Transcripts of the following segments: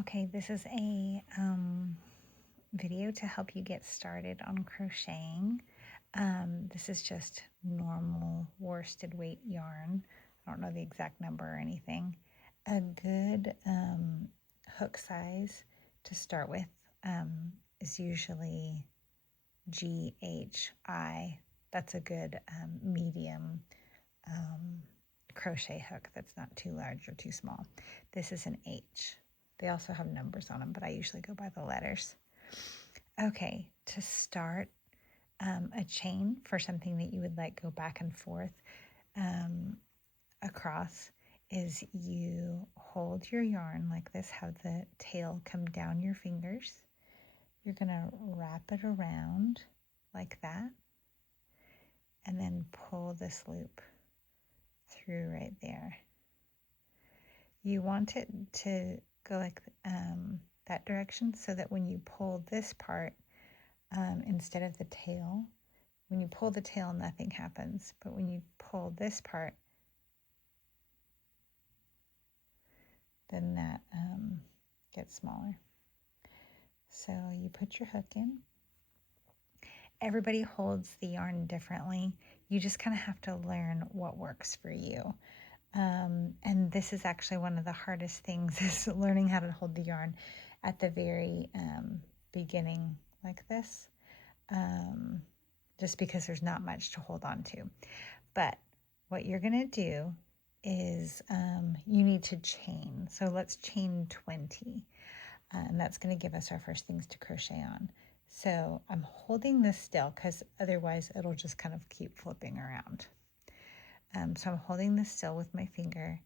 Okay, this is a video to help you get started on crocheting. This is just normal worsted weight yarn. I don't know the exact number or anything. A good hook size to start with is usually GHI. That's a good medium crochet hook that's not too large or too small. This is an H. They also have numbers on them, but I usually go by the letters. Okay, to start a chain for something that you would like go back and forth across is you hold your yarn like this, have the tail come down your fingers. You're going to wrap it around like that and then pull this loop through right there. You want it to go like that direction so that when you pull this part, instead of the tail, when you pull the tail, nothing happens. But when you pull this part, then that gets smaller. So you put your hook in. Everybody holds the yarn differently. You just kind of have to learn what works for you. And this is actually one of the hardest things is learning how to hold the yarn at the very beginning like this, just because there's not much to hold on to. But what you're going to do is you need to chain. So let's chain 20. And that's going to give us our first things to crochet on. So I'm holding this still because otherwise it'll just kind of keep flipping around. So I'm holding this still with my finger.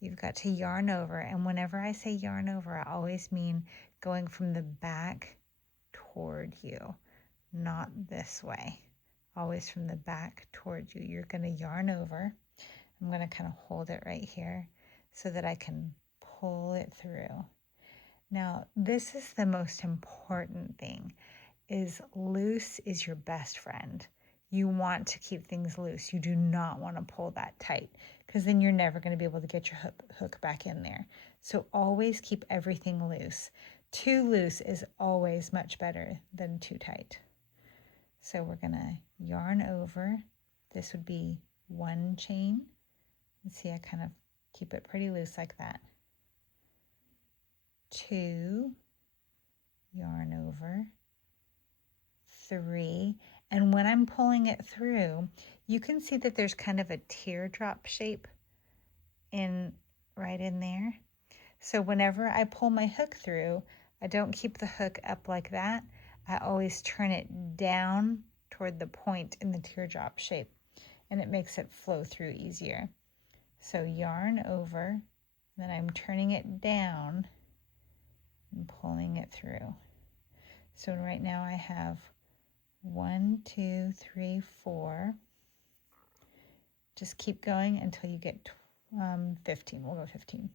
You've got to yarn over, and whenever I say yarn over, I always mean going from the back toward you, not this way. Always from the back toward you. You're going to yarn over. I'm going to kind of hold it right here so that I can pull it through. Now, this is the most important thing, is loose is your best friend. You want to keep things loose. You do not want to pull that tight because then you're never going to be able to get your hook back in there. So always keep everything loose. Too loose is always much better than too tight. So we're going to yarn over. This would be one chain. And see, I kind of keep it pretty loose like that. 2, yarn over, 3, and when I'm pulling it through, you can see that there's kind of a teardrop shape right in there. So whenever I pull my hook through, I don't keep the hook up like that. I always turn it down toward the point in the teardrop shape, and it makes it flow through easier. So yarn over, then I'm turning it down and pulling it through. So right now I have 1, 2, 3, 4. Just keep going until you get 15. We'll go 15.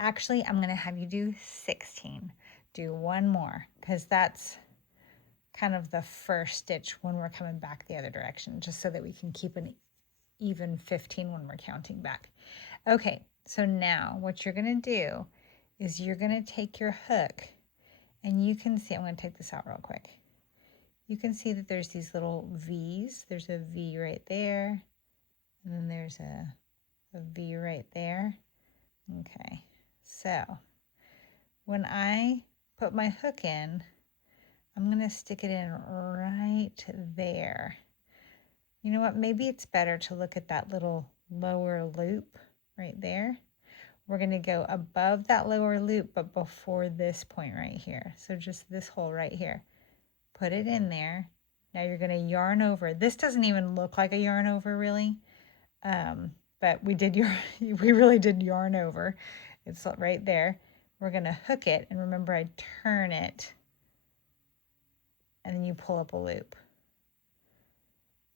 Actually, I'm going to have you do 16. Do one more because that's kind of the first stitch when we're coming back the other direction, just so that we can keep an even 15 when we're counting back. Okay, so now what you're going to do is you're going to take your hook, and you can see, I'm going to take this out real quick. You can see that there's these little V's. There's a V right there, and then there's a V right there. Okay, so when I put my hook in, I'm going to stick it in right there. You know what? Maybe it's better to look at that little lower loop right there. We're going to go above that lower loop, but before this point right here. So just this hole right here. Put it in there. Now you're going to yarn over. This doesn't even look like a yarn over really, but we really did yarn over. It's right there. We're going to hook it, and remember I turn it, and then you pull up a loop.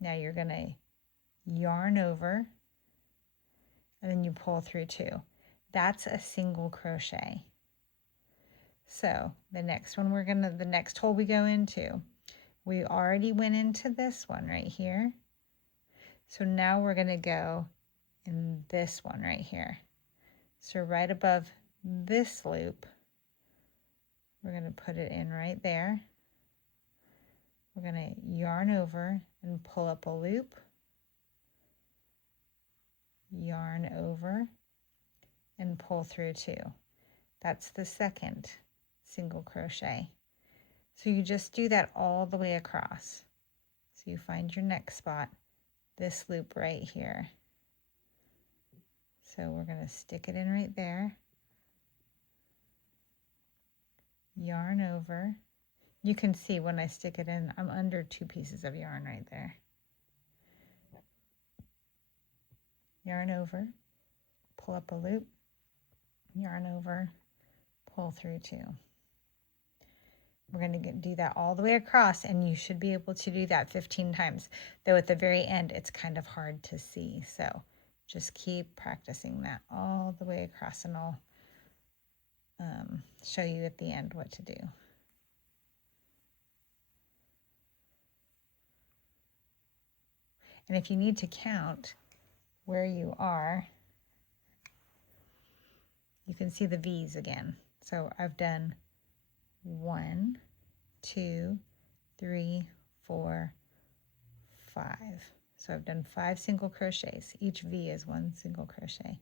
Now you're going to yarn over, and then you pull through 2. That's a single crochet. So the next one the next hole we go into, we already went into this one right here. So now we're going to go in this one right here. So right above this loop, we're going to put it in right there. We're going to yarn over and pull up a loop, yarn over and pull through 2. That's the second single crochet. So you just do that all the way across. So you find your next spot, this loop right here. So we're going to stick it in right there, yarn over. You can see when I stick it in, I'm under 2 pieces of yarn right there. Yarn over, pull up a loop, yarn over, pull through 2. We're going to do that all the way across, and you should be able to do that 15 times. Though at the very end, it's kind of hard to see. So just keep practicing that all the way across, and I'll show you at the end what to do. And if you need to count where you are, you can see the V's again. So I've done 1, 2, 3, 4, 5. So I've done 5 single crochets. Each V is 1 single crochet.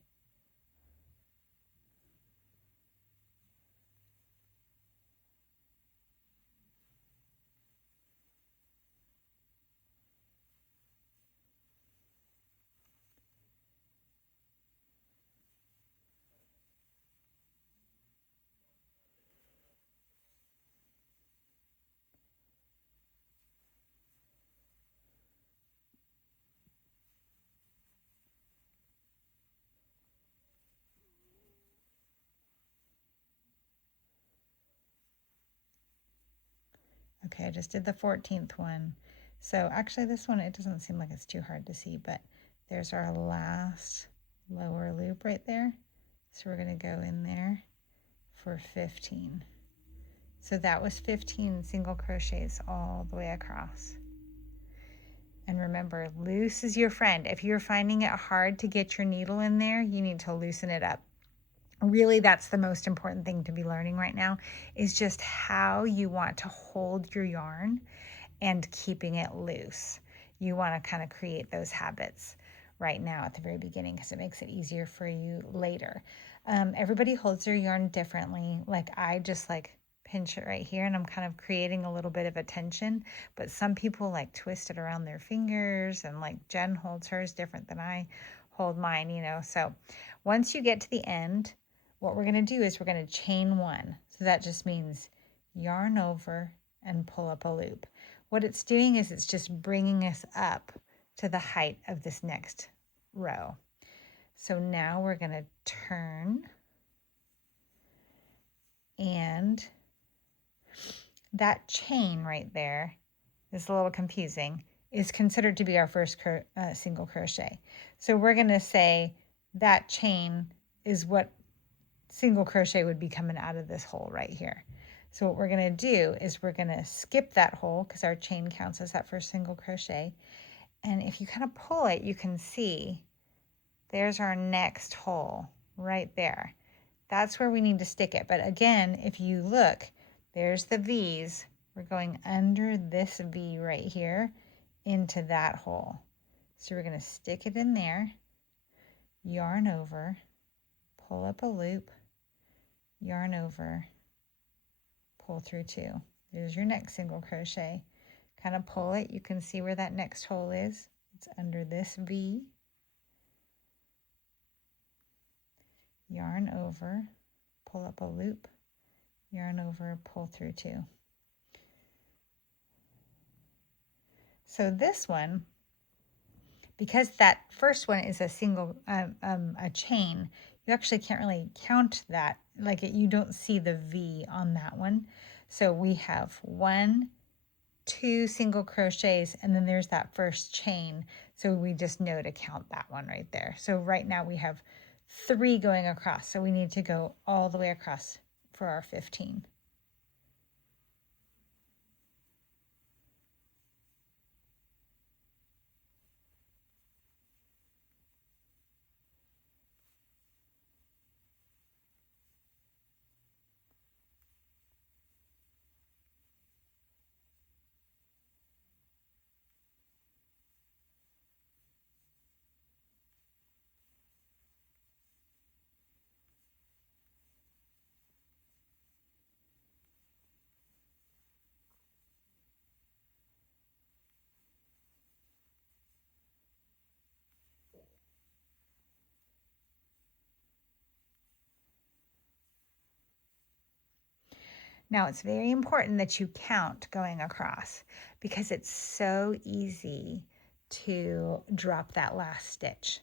Okay, I just did the 14th one. So actually this one, it doesn't seem like it's too hard to see, but there's our last lower loop right there. So we're going to go in there for 15. So that was 15 single crochets all the way across. And remember, loose is your friend. If you're finding it hard to get your needle in there, you need to loosen it up. Really, that's the most important thing to be learning right now, is just how you want to hold your yarn and keeping it loose. You want to kind of create those habits right now at the very beginning, because it makes it easier for you later. Everybody holds their yarn differently. Like I just pinch it right here, and I'm kind of creating a little bit of a tension, but some people twist it around their fingers, and Jen holds hers different than I hold mine, So once you get to the end, what we're going to do is we're going to chain 1. So that just means yarn over and pull up a loop. What it's doing is it's just bringing us up to the height of this next row. So now we're going to turn, and that chain right there is a little confusing, is considered to be our first single crochet. So we're going to say that chain is what single crochet would be coming out of this hole right here. So what we're going to do is we're going to skip that hole, because our chain counts as that first single crochet. And if you kind of pull it, you can see there's our next hole right there. That's where we need to stick it. But again, if you look, there's the V's. We're going under this V right here into that hole. So we're going to stick it in there, yarn over, pull up a loop, yarn over, pull through 2. There's your next single crochet. Kind of pull it. You can see where that next hole is. It's under this V. Yarn over, pull up a loop, yarn over, pull through 2. So this one, because that first one is a single a chain, you actually can't really count that. You don't see the V on that one. So we have 1, 2 single crochets, and then there's that first chain. So we just know to count that one right there. So right now we have 3 going across. So we need to go all the way across for our 15. Now it's very important that you count going across because it's so easy to drop that last stitch.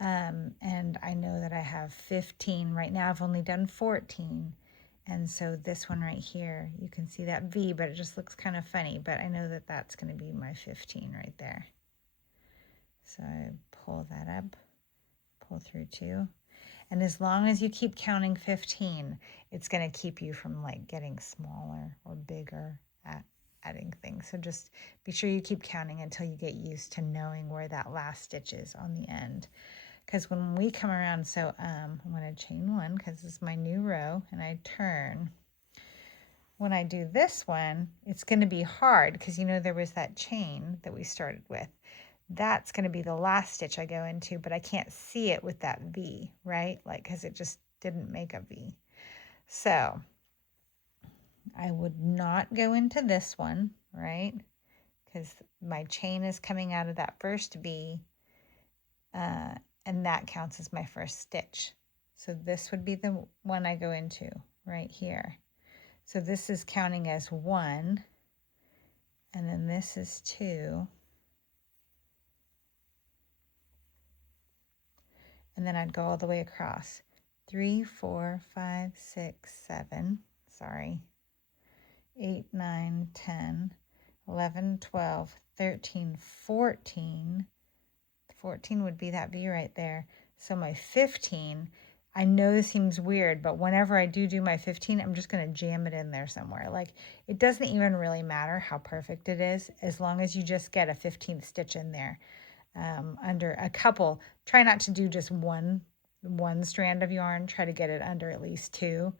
And I know that I have 15 right now. I've only done 14. And so this one right here, you can see that V, but it just looks kind of funny. But I know that that's going to be my 15 right there. So I pull that up, pull through 2. And as long as you keep counting 15, it's going to keep you from like getting smaller or bigger at adding things. So just be sure you keep counting until you get used to knowing where that last stitch is on the end. Because when we come around, so I'm going to chain 1 because this is my new row, and I turn. When I do this one, it's going to be hard because you know there was that chain that we started with. That's going to be the last stitch I go into, but I can't see it with that V, right? Like, because it just didn't make a V. So I would not go into this one, right? Because my chain is coming out of that first V, and that counts as my first stitch. So this would be the one I go into right here. So this is counting as 1, and then this is 2. And then I'd go all the way across. 3, 4, 5, 6, 7, sorry, 8, 9, 10, 11, 12, 13, 14. 14 would be that V right there. So my 15, I know this seems weird, but whenever I do my 15, I'm just going to jam it in there somewhere. Like, it doesn't even really matter how perfect it is, as long as you just get a 15th stitch in there. Under a couple, try not to do just one strand of yarn, try to get it under at least 2,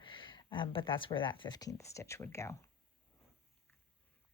but that's where that 15th stitch would go.